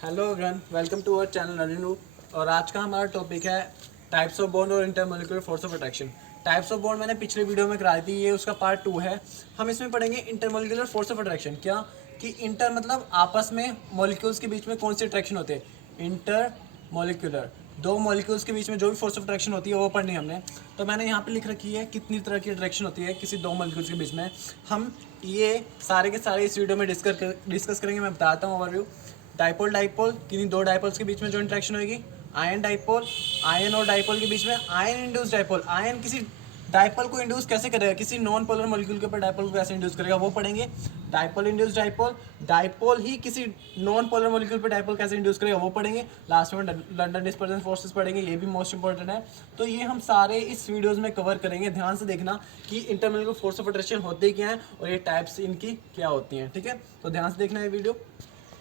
Hello everyone, welcome to our channel अनिनू। और आज का हमारा टॉपिक है टाइप्स ऑफ बॉन्ड और intermolecular force of attraction. Types of bond मैंने पिछले वीडियो में कराई थी, ये उसका पार्ट 2 है। हम इसमें पढ़ेंगे इंटरमोलिकुलर फोर्स ऑफ अट्रैक्शन। क्या कि इंटर मतलब आपस में मॉलिक्यूल्स के बीच में कौन सी अट्रैक्शन होते हैं। इंटर मॉलिक्यूलर दो मॉलिक्यूल्स के बीच में जो भी फोर्स ऑफ अट्रैक्शन होती है वो पढ़नी है हमने। तो मैंने यहाँ पे लिख रखी है कितनी तरह की अट्रैक्शन होती है किसी दो मॉलिक्यूल्स के बीच में। हम ये सारे के सारे इस वीडियो में डिस्कस करेंगे। मैं बताता हूँ ओवरव्यू। डाइपोल डाइपोल किन्हीं दो डाइपोल्स के बीच में जो इंटरेक्शन होगी। आयन डाइपोल, आयन और डाइपोल के बीच में आयन इंड्यूस डाइपोल। आयन किसी डाइपोल को इंड्यूस कैसे करेगा, किसी नॉन पोलर मॉलिक्यूल के ऊपर डाइपोल को कैसे इंड्यूस करेगा वो पढ़ेंगे। डाइपोल इंड्यूस डाइपोल, डाइपोल ही किसी नॉन पोलर मॉलिक्यूल पर डाइपोल कैसे इंड्यूस करेगा वो पढ़ेंगे। लास्ट में लंडन डिस्पर्जन फोर्सेस पढ़ेंगे, ये भी मोस्ट इंपॉर्टेंट है। तो ये हम सारे इस वीडियोस में कवर करेंगे। ध्यान से देखना कि इंटरमोलिकुलर फोर्स ऑफ अट्रैक्शन होते क्या हैं और ये टाइप्स इनकी क्या होती हैं। ठीक है, तो ध्यान से देखना ये वीडियो।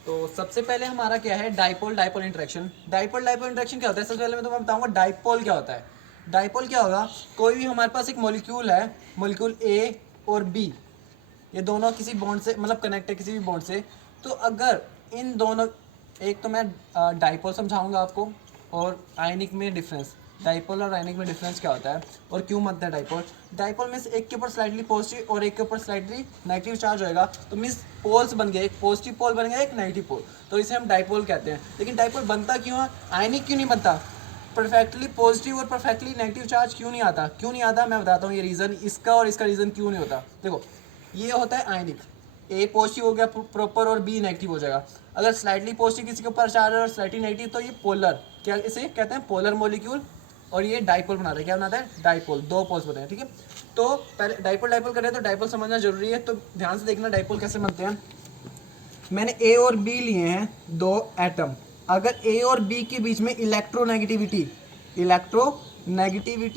तो सबसे पहले हमारा क्या है, dipole dipole interaction. Dipole dipole interaction क्या होता है, सबसे पहले मैं तुम्हें बताऊंगा डाइपोल क्या होता है। डाइपोल क्या होगा, कोई भी हमारे पास एक मॉलिक्यूल है, मॉलिक्यूल ए और बी, ये दोनों किसी बॉन्ड से मतलब कनेक्ट है किसी भी बॉन्ड से। तो अगर इन दोनों, एक तो मैं डाइपोल समझाऊंगा आपको और आयनिक में डिफरेंस। डाइपोल और आयनिक में डिफरेंस क्या होता है और क्यों बनता है डाइपोल। डाइपोल में से एक के ऊपर स्लाइटली पॉजिटिव और एक के ऊपर स्लाइटली नेगेटिव चार्ज होएगा, तो मीन्स पोल्स बन गए, एक पॉजिटिव पोल बन गया एक नेगेटिव पोल, तो इसे हम डाइपोल कहते हैं। लेकिन डाइपोल बनता क्यों है, आयनिक क्यों नहीं बनता, परफेक्टली पॉजिटिव और परफेक्टली नेगेटिव चार्ज क्यों नहीं आता, क्यों नहीं आता मैं बताता हूँ ये रीज़न, इसका और इसका रीज़न क्यों नहीं होता। देखो, ये होता है आयनिक, ए पॉजिटिव हो गया प्रॉपर और बी नेगेटिव हो जाएगा। अगर स्लाइटली पॉजिटिव किसी के ऊपर चार्ज है और स्लाइटली नेगेटिव, तो ये पोलर, क्या इसे कहते हैं पोलर मॉलिक्यूल, और ये डाइपोल बनाता है। क्या बनाता है, डाइपोल, दो पोल्स बनाते हैं। ठीक है, तो पहले डाइपोल डाइपोल करें तो डाइपोल समझना जरूरी है। तो ध्यान से देखना डाइपोल कैसे बनते हैं। मैंने ए और बी लिए हैं दो एटम। अगर ए और बी के बीच में इलेक्ट्रोनेगेटिविटी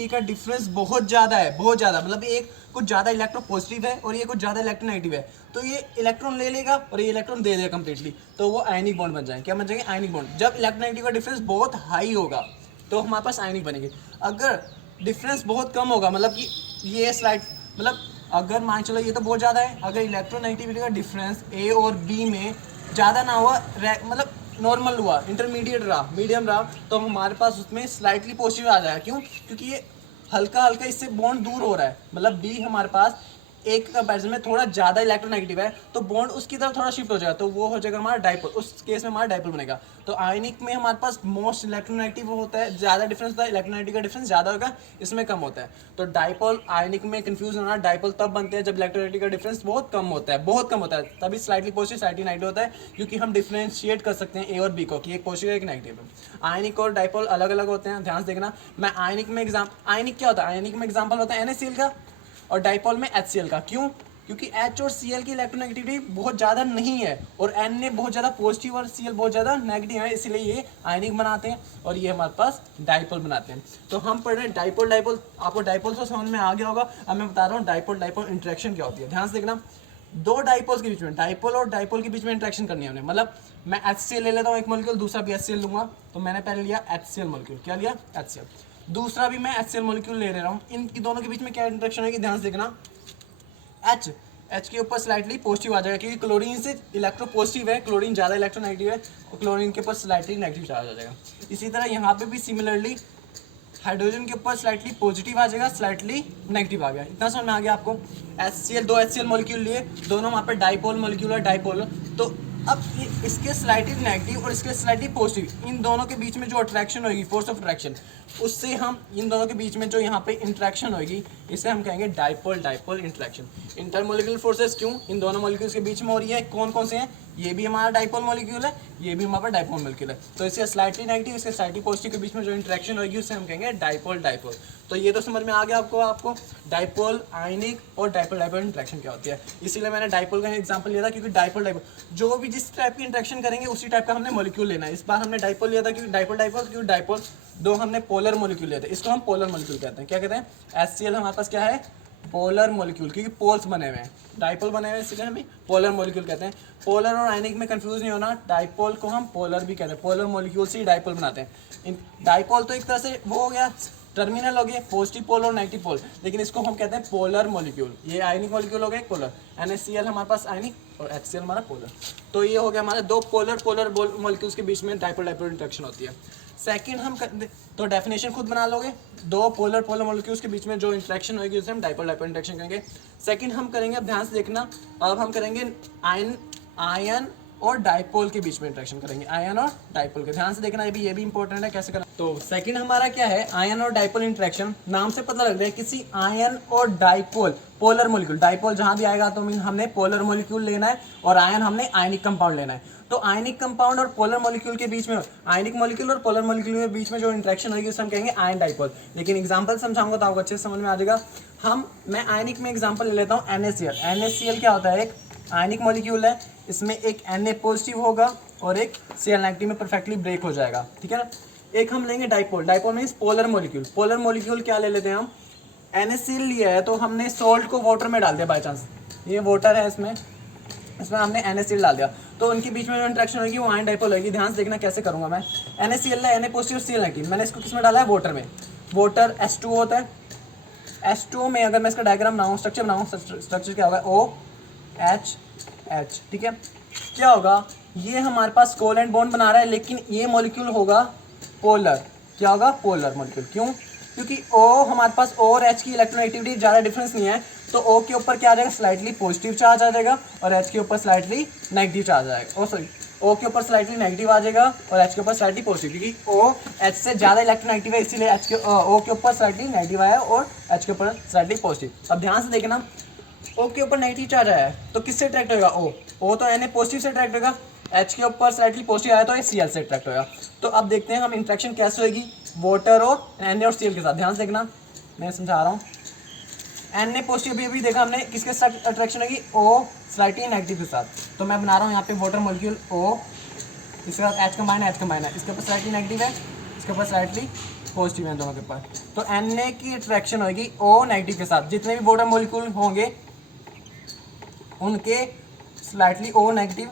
का डिफरेंस बहुत ज़्यादा है, बहुत ज़्यादा, मतलब एक कुछ ज़्यादा इलेक्ट्रो पॉजिटिव है और ये कुछ ज़्यादा इलेक्ट्रोनेगेटिव है, तो ये इलेक्ट्रॉन ले लेगा और ये इलेक्ट्रॉन दे देगा कंप्लीटली, तो वो आयनिक बॉन्ड बन जाएंगे। क्या बन जाएंगे, आयनिक बॉन्ड। जब इलेक्ट्रोनेगेटिव का डिफरेंस बहुत हाई होगा तो हमारे पास आयनिक बनेंगे। अगर डिफरेंस बहुत कम होगा, मतलब कि ये स्लाइड, मतलब अगर मान चलो ये तो बहुत ज़्यादा है, अगर इलेक्ट्रोनेगेटिविटी का डिफरेंस ए और बी में ज़्यादा ना हुआ, मतलब नॉर्मल हुआ, इंटरमीडिएट रहा, मीडियम रहा, तो हमारे पास उसमें स्लाइटली पॉजिटिव आ जाएगा। क्यों, क्योंकि ये हल्का हल्का इससे बॉन्ड दूर हो रहा है, मतलब बी हमारे पास एक कंपेरिजन में थोड़ा ज़्यादा इलेक्ट्रोनेगेटिव है, तो बॉन्ड उसकी तरफ थोड़ा शिफ्ट हो जाएगा, तो वो हो जाएगा हमारा डाइपोल। उस केस में हमारा डाइपोल बनेगा। तो आयनिक में हमारे पास मोस्ट इलेक्ट्रोनेगेटिव होता है, ज़्यादा डिफरेंस होता है, इलेक्ट्रोनेगेटिव का डिफरेंस ज़्यादा होगा, इसमें कम होता है। तो डाइपोल आयनिक में कंफ्यूज होना, डाइपोल तब बनते हैं जब इलेक्ट्रोनेगेटिव का डिफरेंस बहुत कम होता है, बहुत कम होता है, तभी स्लाइटली पॉजिटिव स्लाइटली नेगेटिव होता है, क्योंकि हम डिफरेंशिएट कर सकते हैं ए और बी को कि एक पॉजिटिव है एक नेगेटिव है। आयनिक और डाइपोल अलग अलग होते हैं, ध्यान से देखना। मैं आयनिक में आयनिक क्या होता है, आयनिक में एग्जाम्पल होता है NaCl का, और डाइपोल में HCl का। क्यों, क्योंकि H और Cl की इलेक्ट्रोनेगेटिविटी बहुत ज़्यादा नहीं है और N ने बहुत ज़्यादा पॉजिटिव और Cl बहुत ज़्यादा नेगेटिव है, इसलिए ये आयनिक बनाते हैं और ये हमारे पास डाइपोल बनाते हैं। तो हम पढ़ रहे हैं डाइपोल डाइपोल। आपको डाइपोल तो समझ में आ गया होगा, अब मैं बता रहा हूँ डाइपोल डाइपोल इंटरेक्शन क्या होती है। ध्यान से देखना, दो डाइपोल्स के बीच में, डाइपोल और डाइपोल के बीच में इंटरेक्शन करनी है हमने। मतलब मैं HCl ले लेता हूँ एक मॉलिक्यूल, दूसरा भी HCl लूँगा, तो मैंने पहले लिया HCl मॉलिक्यूल। क्या लिया, HCl। दूसरा भी मैं HCl मॉलिक्यूल ले रहा हूँ, इन दोनों के बीच में क्या इंटरेक्शन होगी, ध्यान से देखना। एच के ऊपर स्लाइटली पॉजिटिव आ जाएगा, क्योंकि क्लोरीन से इलेक्ट्रो पॉजिटिव है, क्लोरीन ज़्यादा इलेक्ट्रोनेगेटिव है, और क्लोरीन के ऊपर स्लाइटली नेगेटिव चार्ज आ जाएगा। इसी तरह यहाँ पे भी सिमिलरली हाइड्रोजन के ऊपर स्लाइटली पॉजिटिव आ जाएगा, स्लाइटली नेगेटिव आ गया। इतना समझ में आ गया आपको। HCl, दो HCl मॉलिक्यूल लिए, दोनों वहाँ पे डाइपोल मॉलिक्यूल है, डाइपोल। तो अब इसके स्लाइटली नेगेटिव और इसके स्लाइटली पॉजिटिव, इन दोनों के बीच में जो अट्रैक्शन होगी, फोर्स ऑफ अट्रैक्शन, उससे हम इन दोनों के बीच में जो यहाँ पे इंट्रैक्शन होगी, इसे हम कहेंगे dipole dipole interaction. Intermolecular forces क्यों, इन दोनों मॉलिक्यूल्स के बीच में हो रही है। कौन कौन से हैं, ये भी हमारा डाइपोल मॉलिक्यूल है, ये भी हमारा डाइपोल मॉलिक्यूल है, तो इसके स्लाइटली नेगेटिव इसके स्लाइटली पॉजिटिव के बीच में जो इंट्रैक्शन होगी उसे हम कहेंगे डाइपोल डाइपोल। तो ये तो समझ में आ गया आपको डाइपोल आयनिक और डाइपोल डाइपोल इंट्रैक्शन क्या होती है। इसीलिए मैंने डाइपोल का एग्जांपल लिया था, क्योंकि डाइपोल डाइपोल जो भी जिस टाइप की इंट्रैक्शन करेंगे उसी टाइप का हमने मॉलिक्यूल लेना है। इस बार हमने डाइपोल लिया था, क्योंकि डाइपोल डाइपोल, क्योंकि डाइपोल दो हमने पोलर मॉलिक्यूल लिया था, इसको हम पोलर मॉलिक्यूल कहते हैं। क्या कहते हैं, HCl हमारे पास क्या है, पोलर मॉलिक्यूल, क्योंकि पोल्स बने हुए हैं, डाइपोल बने हुए हैं, इसलिए हमें पोलर मॉलिक्यूल कहते हैं। पोलर और आयनिक में कंफ्यूज नहीं होना, डाइपोल को हम पोलर भी कहते हैं, पोलर मॉलिक्यूल से ही डाइपोल बनाते हैं। इन डाइपोल तो एक तरह से वो हो गया टर्मिनल हो गए पॉजिटिव पोल और नेगेटिव पोल, लेकिन इसको हम कहते हैं पोलर मॉलिक्यूल। ये आयनिक मॉलिक्यूल हो गए पोलर, NaCl हमारे पास आयनिक और HCl हमारा पोलर। तो ये हो गया हमारे दो पोलर मॉलिक्यूल्स के बीच में डाइपोल डाइपोल इंटरेक्शन होती है। सेकंड हम तो डेफिनेशन खुद बना लोगे, दो पोलर मॉलिक्यूल्स के बीच में जो इंटरेक्शन होगी उसे हम डाइपोल डाइपोल इंटरेक्शन करेंगे। सेकंड हम करेंगे, अब ध्यान से देखना, अब हम करेंगे आयन और डाइपोल के बीच में इंटरेक्शन करेंगे, आयन और डाइपोल के। ध्यान से देखना, ये भी इंपॉर्टेंट है कैसे करना। तो सेकंड हमारा क्या है, आयन और डाइपोल इंटरेक्शन। नाम से पता लग रहा है किसी आयन और डाइपोल पोलर मॉलिक्यूल, डाइपोल जहां भी आएगा तो हमने पोलर मॉलिक्यूल लेना है और आयन हमने आयनिक कंपाउंड लेना है। तो आयनिक कंपाउंड और पोलर मॉलिक्यूल के बीच में, आयनिक मॉलिक्यूल और पोलर मॉलिक्यूल के बीच में जो इंटरेक्शन होगी उसे हम कहेंगे आयन डाइपोल। लेकिन एग्जांपल समझाऊंगा तो आपको अच्छे से समझ में आ जाएगा। मैं आयनिक में एग्जांपल ले लेता हूँ NaCl। NaCl क्या होता है, एक आयनिक मॉलिक्यूल है, इसमें एक Na पॉजिटिव होगा और एक Cl नेगेटिव में परफेक्टली ब्रेक हो जाएगा, ठीक है ना। एक हम लेंगे dipole, dipole means polar molecule. Polar molecule क्या ले लेते हैं हम, NaCl लिया है तो हमने सोल्ट को वाटर में डाल दिया बाई चांस, ये वाटर है, इसमें हमने NaCl डाल दिया, तो उनके बीच में जो इंटरेक्शन होगी वो आयन डाइपोल होगी। ध्यान से देखना कैसे करूंगा मैं। NaCl है, Na पॉजिटिव और Cl नेगेटिव, मैंने इसको किस में डाला है, वाटर में। वाटर H2O होता है, H2O में अगर मैं इसका डायग्राम बनाऊँ, स्ट्रक्चर बनाऊँ, स्ट्रक्चर क्या होगा, OH, ठीक है। क्या होगा, ये हमारे पास कोवेलेंट बॉन्ड बना रहा है, लेकिन ये मॉलिक्यूल होगा पोलर। क्या होगा, पोलर मॉलिक्यूल। क्यों, क्योंकि O हमारे पास O और H की इलेक्ट्रोनेगेटिविटी ज़्यादा डिफरेंस नहीं है, तो O के ऊपर क्या आ जाएगा, स्लाइटली पॉजिटिव चार्ज आ जाएगा और H के ऊपर स्लाइटली नेगेटिव चार्ज आएगा। O के ऊपर स्लाइटली नेगेटिव आ जाएगा और H के ऊपर स्लाइटली पॉजिटिव, क्योंकि O H से ज़्यादा इलेक्ट्रोनेगेटिव है, इसीलिए O के ऊपर स्लाइटली नेगेटिव आया और H के ऊपर स्लाइटली पॉजिटिव। अब ध्यान से देखना, O के ऊपर नेगेटिव चार्ज आया है तो किससे अट्रैक्ट होगा, O तो Na पॉजिटिव से अट्रैक्ट होगा, H के ऊपर स्लाइटली पॉजिटिव आया तो ये Cl से अट्रैक्ट होगा। तो अब देखते हैं हम इंटरेक्शन कैसे होगी वाटर और Na और Cl के साथ। ध्यान से देखना, मैं समझा रहा हूँ। Na पॉजिटिव अभी देखा हमने, किसके साथ अट्रैक्शन होगी, O स्लाइटली नेगेटिव के साथ। तो मैं बना रहा हूँ यहाँ पे वाटर मॉलिक्यूल O, इसके साथ H कंबाइन है, इसके ऊपर स्लाइटली नेगेटिव है, इसके ऊपर स्लाइटली पॉजिटिव है, दोनों के ऊपर। तो Na की अट्रैक्शन होगी O नेगेटिव के साथ। जितने भी वाटर मॉलिक्यूल होंगे उनके slightly O negative,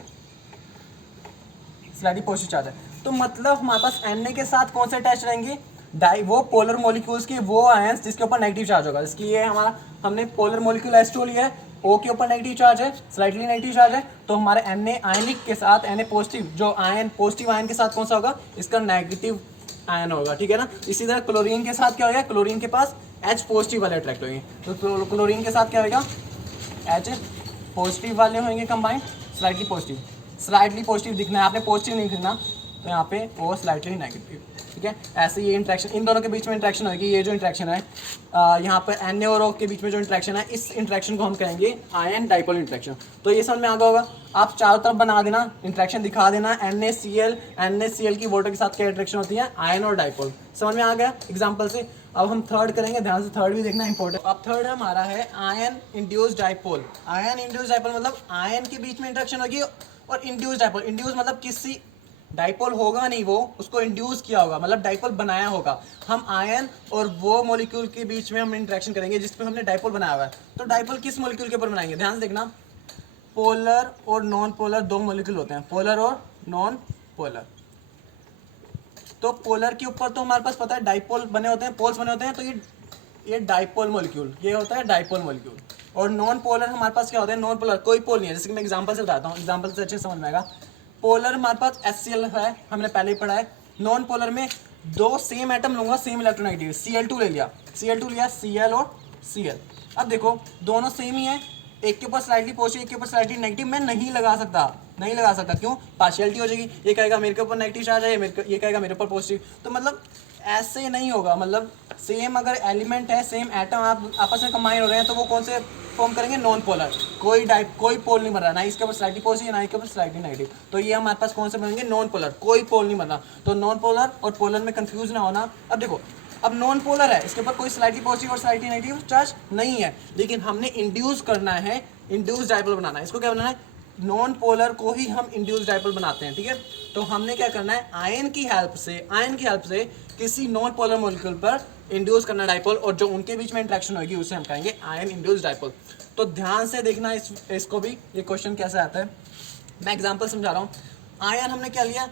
slightly positive charge है। तो मतलब हमारे पास Na के साथ कौन से अटैच रहेंगे, वो पोलर मॉलिक्यूल्स के वो आयंस जिसके ऊपर नेगेटिव चार्ज होगा। इसकी ये हमारा, हमने पोलर मॉलिक्यूल H2 लिया है, O के ऊपर नेगेटिव चार्ज है, स्लाइटली नेगेटिव चार्ज है, तो हमारे Na आयनिक के साथ, Na पॉजिटिव जो आयन, पॉजिटिव आयन के साथ कौन सा होगा, इसका नेगेटिव आयन होगा, ठीक है ना। इसी तरह क्लोरीन के साथ क्या होगा, क्लोरीन के पास H पॉजिटिव वाले अट्रैक्ट होंगे, तो क्लोरीन के साथ क्या होगा, H पॉजिटिव वाले होंगे कंबाइंड, स्लाइटली पॉजिटिव दिखना है, आपने पॉजिटिव नहीं लिखना, तो यहाँ पे वो स्लाइटली नेगेटिव, ठीक है। ऐसे ये इंट्रैक्शन, इन दोनों के बीच में इंट्रैक्शन होगी। ये जो इंट्रैक्शन है यहाँ पर Na और O के बीच में जो इंट्रैक्शन है, इस इंट्रैक्शन को हम कहेंगे आयन डाइपोल इंट्रैक्शन। तो ये समझ में आ गया होगा। आप चारों तरफ बना देना, इंट्रैक्शन दिखा देना, NaCl की वाटर के साथ क्या इंट्रैक्शन होती है, आयन और डाइपोल। समझ में आ गया एग्जाम्पल से। अब हम थर्ड करेंगे, ध्यान से थर्ड भी देखना इंपॉर्टेंट। अब थर्ड हमारा है ion induced dipole. Ion induced dipole मतलब आयन के बीच में इंट्रैक्शन होगी और इंड्यूस्ड डाइपोल। इंड्यूस मतलब किसी डाइपोल होगा नहीं, वो उसको इंड्यूस किया होगा, मतलब डाइपोल बनाया होगा। हम आयन और वो मॉलिक्यूल के बीच में हम इंटरेक्शन करेंगे जिस पे हमने डाइपोल बनाया हुआ है। तो डाइपोल किस मॉलिक्यूल के ऊपर बनाएंगे, ध्यान से देखना। पोलर और नॉन पोलर दो मॉलिक्यूल होते हैं, पोलर और नॉन पोलर। तो पोलर के ऊपर तो हमारे पास पता है डाइपोल बने होते हैं, पोल्स बने होते हैं, तो ये डाइपोल मॉलिक्यूल, ये होता है डाइपोल मॉलिक्यूल। और नॉन पोलर हमारे पास क्या होता है, नॉन पोलर कोई पोल नहीं है। जैसे कि मैं एग्जांपल से बताता हूँ, एग्जांपल से अच्छे समझ में आएगा। पोलर हमारे पास HCl है, हमने पहले ही पढ़ा है। नॉन पोलर में दो सेम एटम लूंगा, सेम इलेक्ट्रोनेगेटिव, Cl2 ले लिया, Cl और Cl। अब देखो दोनों सेम ही है, एक के ऊपर स्लाइटली पॉजिटिव, एक के ऊपर स्लाइटली नेगेटिव। मैं नहीं लगा सकता, क्यों, पार्शियलिटी हो जाएगी। ये कहेगा मेरे के ऊपर नेगेटिव चार्ज है, ये कहेगा मेरे ऊपर पॉजिटिव। तो मतलब ऐसे नहीं होगा, मतलब सेम अगर एलिमेंट है, सेम एटम आप आपस में कंबाइन हो रहे हैं, तो वो कौन से फॉर्म करेंगे, नॉन पोलर। कोई पोल नहीं बन रहा, ना इसके ऊपर स्लाइटली पॉजिटिव, ना इसके ऊपर स्लाइटली नेगेटिव। तो ये हमारे पास कौन से बनेंगे, नॉन पोलर, कोई पोल नहीं बन रहा। तो नॉन पोलर और पोलर में कंफ्यूज ना होना। अब देखो, अब नॉन पोलर है, इसके ऊपर कोई स्लाइटली पॉजिटिव और स्लाइटली नेगेटिव चार्ज नहीं है, लेकिन हमने इंड्यूस करना है, इंड्यूस डाइपोल बनाना है। इसको क्या बनाना है, नॉन पोलर को ही हम इंड्यूस डाइपोल बनाते हैं, ठीक है। तो हमने क्या करना है, आयन की हेल्प से किसी नॉन पोलर मॉलिक्यूल पर इंड्यूस करना डाइपोल, और जो उनके बीच में इंटरेक्शन होगी उसे हम कहेंगे आयन इंड्यूस डाइपोल। तो ध्यान से देखना इसको भी, ये क्वेश्चन कैसे आता है। मैं एग्जांपल समझा रहा हूँ। आयन हमने क्या लिया,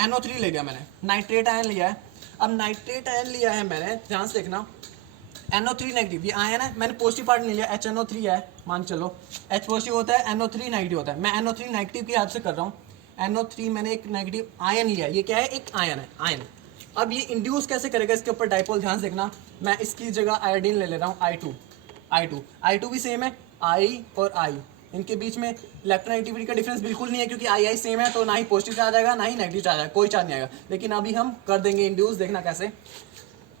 NO3 ले लिया मैंने, नाइट्रेट आयन लिया है। अब नाइट्रेट आयन लिया है मैंने, ध्यान से देखना, NO3 नेगेटिव, ये आयन है, मैंने पॉजिटिव पार्ट नहीं लिया, HNO3 है, मान चलो H पॉजिटिव होता है, NO3 नेगेटिव होता है, मैं NO3 नेगेटिव की याद से कर रहा हूँ। NO3 मैंने एक नेगेटिव आयन लिया, ये क्या है, एक आयन है, आयन। अब ये इंड्यूस कैसे करेगा इसके ऊपर डाइपोल, ध्यान से देखना, मैं इसकी जगह आयोडीन ले रहा हूँ, I2 भी सेम है, I और I इनके बीच में इलेक्ट्रोनेगेटिविटी का डिफरेंस बिल्कुल नहीं है, क्योंकि I सेम है, तो ना ही पॉजिटिव चार्ज आएगा ना ही नेगेटिव चार्ज आएगा, कोई चार्ज नहीं आएगा। लेकिन अभी हम कर देंगे इंड्यूस, देखना कैसे।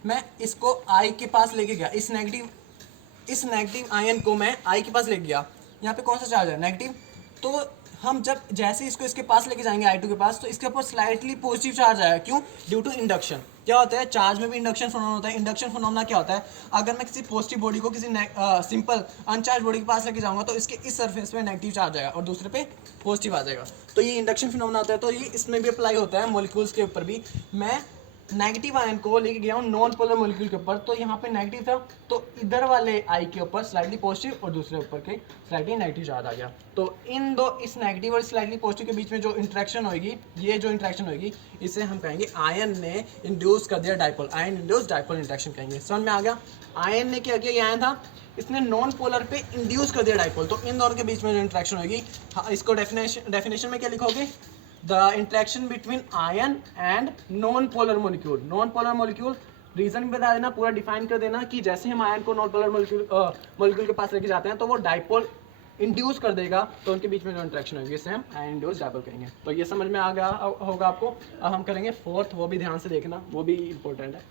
मैं इसको I के पास लेके गया, इस नेगेटिव आयन को मैं I के पास लेके गया, यहाँ पे कौन सा चार्ज है, नेगेटिव। तो हम जब जैसे इसको इसके पास लेके जाएंगे I2 के पास, तो इसके ऊपर स्लाइटली पॉजिटिव चार्ज आएगा, क्यों, ड्यू टू इंडक्शन। क्या होता है, चार्ज में भी इंडक्शन फिनोमेना होता है। इंडक्शन फिनोमेना क्या होता है, अगर मैं किसी पॉजिटिव बॉडी को किसी सिंपल अनचार्ज बॉडी के पास लेके जाऊंगा, तो इसके इस सरफेस पे नेगेटिव चार्ज आएगा और दूसरे पे पॉजिटिव आ जाएगा, तो ये इंडक्शन फिनोमेना होता है। तो ये इसमें भी अप्लाई होता है, मॉलिक्यूल्स के ऊपर भी। मैं नेगेटिव आयन को लेके गया हूँ नॉन पोलर मॉलिक्यूल के ऊपर, तो यहाँ पे नेगेटिव था, तो इधर वाले आई के ऊपर स्लाइटली पॉजिटिव और दूसरे ऊपर के स्लाइटली नेगेटिव चार्ज आ गया। तो इन दो, इस नेगेटिव और स्लाइटली पॉजिटिव के बीच में जो इंटरेक्शन होगी, ये जो इंटरेक्शन होगी, इसे हम कहेंगे आयन ने इंड्यूस कर दिया dipole, ion induce dipole interaction कहेंगे। समझ में आ गया, आयन ने क्या किया, ये आयन था, इसने नॉन पोलर पे इंड्यूस कर दिया डाइपोल, तो इन दोनों के बीच में जो इंटरेक्शन होगी, इसको डेफिनेशन में क्या लिखोगे, the interaction between ion and non polar molecule। non polar molecule reason बता देना, पूरा डिफाइन कर देना कि जैसे हम आयन को नॉन पोलर मॉलिक्यूल के पास लेके जाते हैं, तो वो डाइपोल इंड्यूस कर देगा, तो उनके बीच में जो इंटरेक्शन होगी, इसे हम आयन इंड्यूस डाइपोल कहेंगे। तो ये समझ में आ गया होगा आपको। अब हम करेंगे फोर्थ, वो भी ध्यान से देखना, वो भी इंपॉर्टेंट है।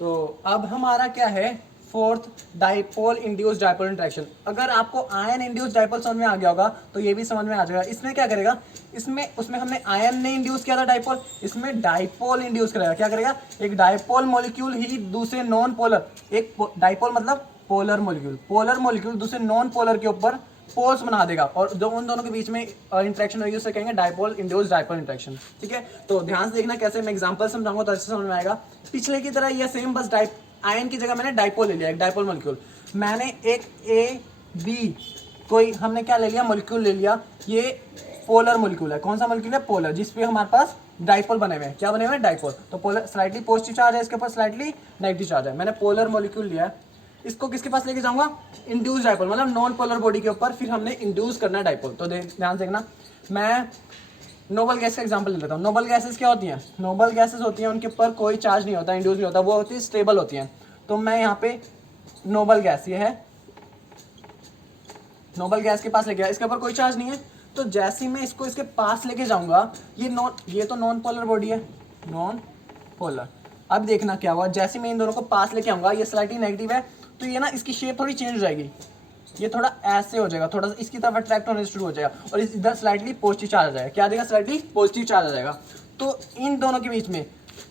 तो अब हमारा क्या है, fourth, dipole induce dipole interaction. अगर आपको आयन इंड्यूस डाइपोल समझ में आ गया होगा, तो ये भी समझ में आ जाएगा। इसमें क्या करेगा, उसमें हमने आयन ने इंड्यूस किया था डाइपोल, इसमें डाइपोल इंड्यूस करेगा। क्या करेगा, एक डाइपोल मॉलिक्यूल ही दूसरे नॉन पोलर, एक डाइपोल मतलब पोलर मॉलिक्यूल दूसरे नॉन पोलर के ऊपर पोल्स बना देगा, और जो उन दोनों के बीच में इंटरेक्शन होगी, उसे कहेंगे डाइपोल इंड्यूस डाइपोल इंटरेक्शन। ठीक है, तो ध्यान से देखना कैसे, मैं एग्जांपल समझाऊंगा तो अच्छे समझ में आएगा। पिछले की तरह ये सेम, बस आयन की जगह मैंने डाइपोल ले लिया, एक डाइपोल मॉलिक्यूल। मैंने एक AB कोई हमने क्या ले लिया, मॉलिक्यूल ले लिया, ये पोलर मॉलिक्यूल है। कौन सा मॉलिक्यूल है, पोलर, जिसपे हमारे पास डाइपोल बने हुए हैं। क्या बने हुए हैं, डाइपोल। तो पोलर स्लाइटली पॉजिटिव चार्ज है, इसके ऊपर स्लाइटली नेगेटिव चार्ज है। मैंने पोलर मॉलिक्यूल लिया है, इसको किसके पास लेके जाऊंगा, इंड्यूस डाइपोल, मतलब नॉन पोलर बॉडी के ऊपर, फिर हमने इंड्यूस करना है डाइपोल। तो ध्यान से देखना, मैं नोबल गैस का एग्जांपल ले लेता हूँ। नोबल गैसेस क्या होती हैं, नोबल गैसेस होती हैं, उनके ऊपर कोई चार्ज नहीं होता, इंड्यूस नहीं होता, वो होती है स्टेबल होती हैं। तो मैं यहाँ पे नोबल गैस, ये है नोबल गैस के पास लेके गया, इसके ऊपर कोई चार्ज नहीं है। तो जैसे ही मैं इसको इसके पास लेके जाऊंगा, ये तो नॉन पोलर बॉडी है, नॉन पोलर। अब देखना क्या हुआ, जैसे मैं इन दोनों को पास लेके आऊंगा, ये स्लाइटली नेगेटिव है, तो ये ना इसकी शेप थोड़ी चेंज हो जाएगी, ये थोड़ा ऐसे हो जाएगा, थोड़ा सा इसकी तरफ अट्रैक्ट होने शुरू हो जाएगा, और इधर स्लाइटली पॉजिटिव चार्ज आ जाएगा। क्या देगा, स्लाइटली पॉजिटिव चार्ज आ जाएगा। तो इन दोनों के बीच में,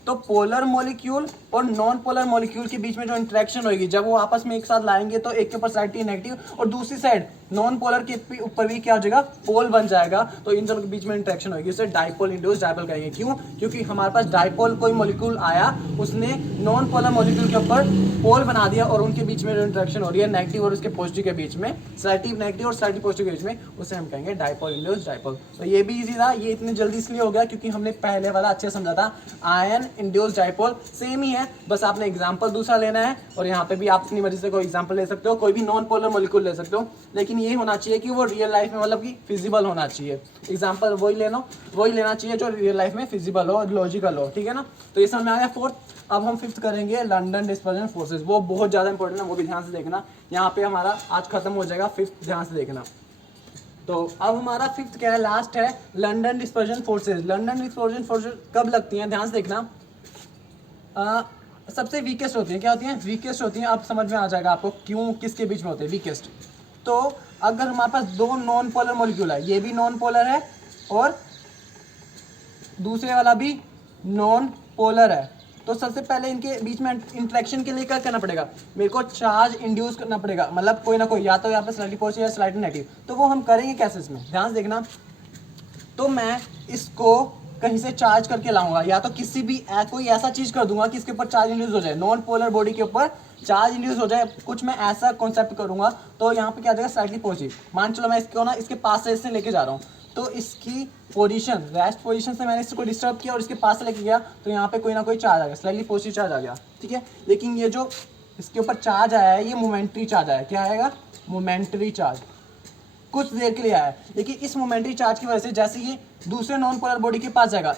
तो पोलर मॉलिक्यूल और नॉन पोलर मॉलिक्यूल के बीच में जो इंटरेक्शन होगी, जब वो आपस में एक साथ लाएंगे, तो एक के ऊपर स्लाइटली नेगेटिव और दूसरी साइड नॉन पोलर के ऊपर भी क्या हो जाएगा, पोल बन जाएगा। तो इन दोनों के बीच में इंटरेक्शन होगी, उसे डाइपोल इंड्यूस डाइपोल कहेंगे। क्यों, क्योंकि हमारे पास डाइपोल कोई मॉलिक्यूल आया, उसने नॉन पोलर मॉलिक्यूल के ऊपर पोल बना दिया, और उनके बीच में जो इंटरेक्शन हो रही है नेगेटिव और उसके पॉजिटिव के बीच में, स्लाइटली नेगेटिव और स्लाइटली पॉजिटिव के बीच में, उसे हम कहेंगे डाइपोल इंड्यूस डाइपोल। तो ये भी इजी था, ये इतनी जल्दी इसलिए हो गया क्योंकि हमने पहले वाला अच्छे समझा था। आयन इंड्यूस डाइपोल सेम ही है, बस आपने एग्जाम्पल दूसरा लेना है, और यहाँ पे भी आप अपनी मर्जी से कोई एग्जाम्पल ले सकते हो, कोई भी नॉन पोलर मॉलिक्यूल ले सकते हो, लेकिन ये होना चाहिए कि वो रियल लाइफ में मतलब कि फिजिबल होना चाहिए। एग्जाम्पल वही लेना चाहिए जो रियल लाइफ में फिजिबल हो, लॉजिकल हो। ठीक है ना, तो ये समझ में आया फोर्थ। अब हम फिफ्थ करेंगे, लंडन डिस्पर्जन फोर्सेज, वो बहुत ज़्यादा इंपॉर्टेंट है, वो भी ध्यान से देखना। यहाँ पे हमारा आज खत्म हो जाएगा फिफ्थ, ध्यान से देखना। तो अब हमारा फिफ्थ क्या है, लास्ट है, London dispersion forces. London dispersion forces कब लगती हैं, ध्यान से देखना, सबसे वीकेस्ट होती है। क्या होती हैं, वीकेस्ट होती हैं। अब समझ में आ जाएगा आपको क्यों, किसके बीच में होते हैं वीकेस्ट। तो अगर हमारे पास दो नॉन पोलर मॉलिक्यूल है, ये भी नॉन पोलर है और दूसरे वाला भी नॉन पोलर है, तो सबसे पहले इनके बीच में इंटरेक्शन के लिए क्या करना पड़ेगा, मेरे को चार्ज इंड्यूस करना पड़ेगा, मतलब कोई ना कोई, या तो यहाँ पे स्लाइटली पॉजिटिव या स्लाइटली नेगेटिव। तो वो हम करेंगे कैसे, इसमें ध्यान से देखना। तो मैं इसको कहीं से चार्ज करके लाऊंगा, या तो किसी भी कोई ऐसा चीज कर दूंगा कि इसके ऊपर चार्ज इंड्यूस हो जाए, नॉन पोलर बॉडी के ऊपर चार्ज इंड्यूस हो जाए, कुछ मैं ऐसा कॉन्सेप्ट करूंगा। तो यहाँ पे क्या आ जाएगा, स्लाइटली पॉजिटिव। मान चलो मैं इसको ना इसके पास से इससे लेके जा रहा हूँ, तो इसकी पोजीशन, रेस्ट पोजीशन से मैंने इसको डिस्टर्ब किया और इसके पास से लेके गया तो यहाँ पे कोई ना कोई चार्ज आ गया, स्लाइटली पॉजिटिव चार्ज आ गया, ठीक है। लेकिन ये जो इसके ऊपर चार्ज आया है ये मोमेंट्री चार्ज आया है। क्या आएगा? मोमेंट्री चार्ज, कुछ देर के लिए आया है। लेकिन इस मोमेंट्री चार्ज की वजह से जैसे ये दूसरे नॉन पोलर बॉडी के पास जाएगा,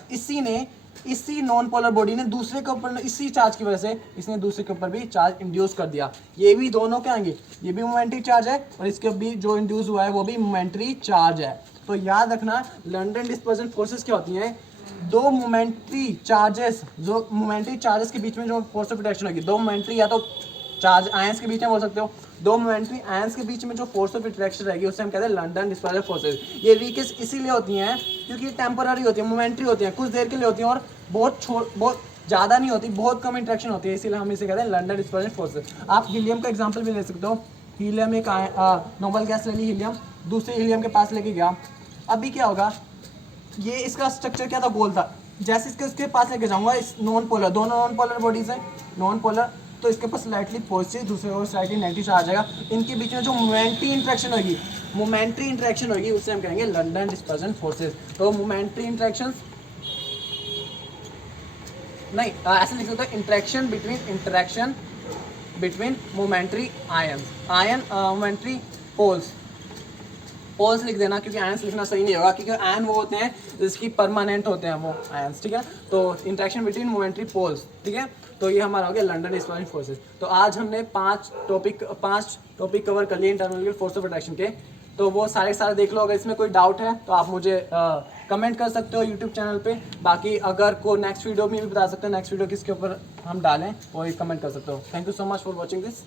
इसी नॉन पोलर बॉडी ने दूसरे के ऊपर, इसी चार्ज की वजह से इसने दूसरे के ऊपर भी चार्ज इंड्यूस कर दिया। ये भी दोनों क्या आएंगे? ये भी मोमेंट्री चार्ज है और इसके भी जो इंड्यूस हुआ है वो भी मोमेंट्री चार्ज है। तो याद रखना लंडन डिस्पर्जन फोर्सेस क्या होती हैं? दो मोमेंट्री चार्जेस, जो मोमेंट्री चार्जेस के बीच में जो फोर्स ऑफ अट्रैक्शन होगी, दो मोमेंट्री या तो चार्ज आयंस के बीच में बोल सकते हो, दो मोमेंट्री आयंस के बीच में जो फोर्स ऑफ अट्रैक्शन रहेगी उससे हम कहते हैं लंडन डिस्पर्जन फोर्सेस। ये वीकेस्ट इसीलिए होती हैं क्योंकि टेम्पररी होती है, मोमेंट्री होती हैं, कुछ देर के लिए होती हैं और बहुत ज़्यादा नहीं होती, बहुत कम इंट्रैक्शन होती है, इसीलिए हम इसे कहते हैं लंडन डिस्पर्जन फोर्सेस। आप हीलियम का एग्जाम्पल भी ले सकते हो। हीलियम एक नोबल गैस ले ली, हीलियम दूसरे हीलियम के पास लेके गया। अभी क्या होगा? ये इसका स्ट्रक्चर क्या था? गोल था। जैसे इसके पास लेके जाऊंगा, इस नॉन पोलर, दोनों नॉन पोलर बॉडीज हैं, नॉन पोलर, तो इसके पास स्लाइटली पॉजिटिव, दूसरे ओर स्लाइटली नेगेटिव चार्ज आ जाएगा। इनके बीच में जो मोमेंट्री इंट्रैक्शन होगी उससे हम कहेंगे लंडन डिस्पर्जन फोर्सेस। तो मोमेंट्री इंट्रैक्शन नहीं, ऐसे लिख सकते हैं interaction between momentary momentary poles लिख देना, क्योंकि आयंस लिखना सही नहीं होगा, क्योंकि आयन वो होते हैं जिसकी परमानेंट होते हैं वो आयंस, ठीक है। तो इंटरेक्शन बिटवीन मोमेंट्री पोल्स, ठीक है। तो ये हमारा हो गया लंडन डिस्पर्जन फोर्सेस। तो आज हमने पांच टॉपिक कवर कर लिए इंटरनल फोर्स ऑफ अट्रैक्शन के। तो वो सारे देख लो। अगर इसमें कोई डाउट है तो आप मुझे कमेंट कर सकते हो यूट्यूब चैनल पे। बाकी अगर को नेक्स्ट वीडियो में भी बता सकते हो नेक्स्ट वीडियो किसके ऊपर हम डालें, वो कमेंट कर सकते हो। Thank you so much for watching this.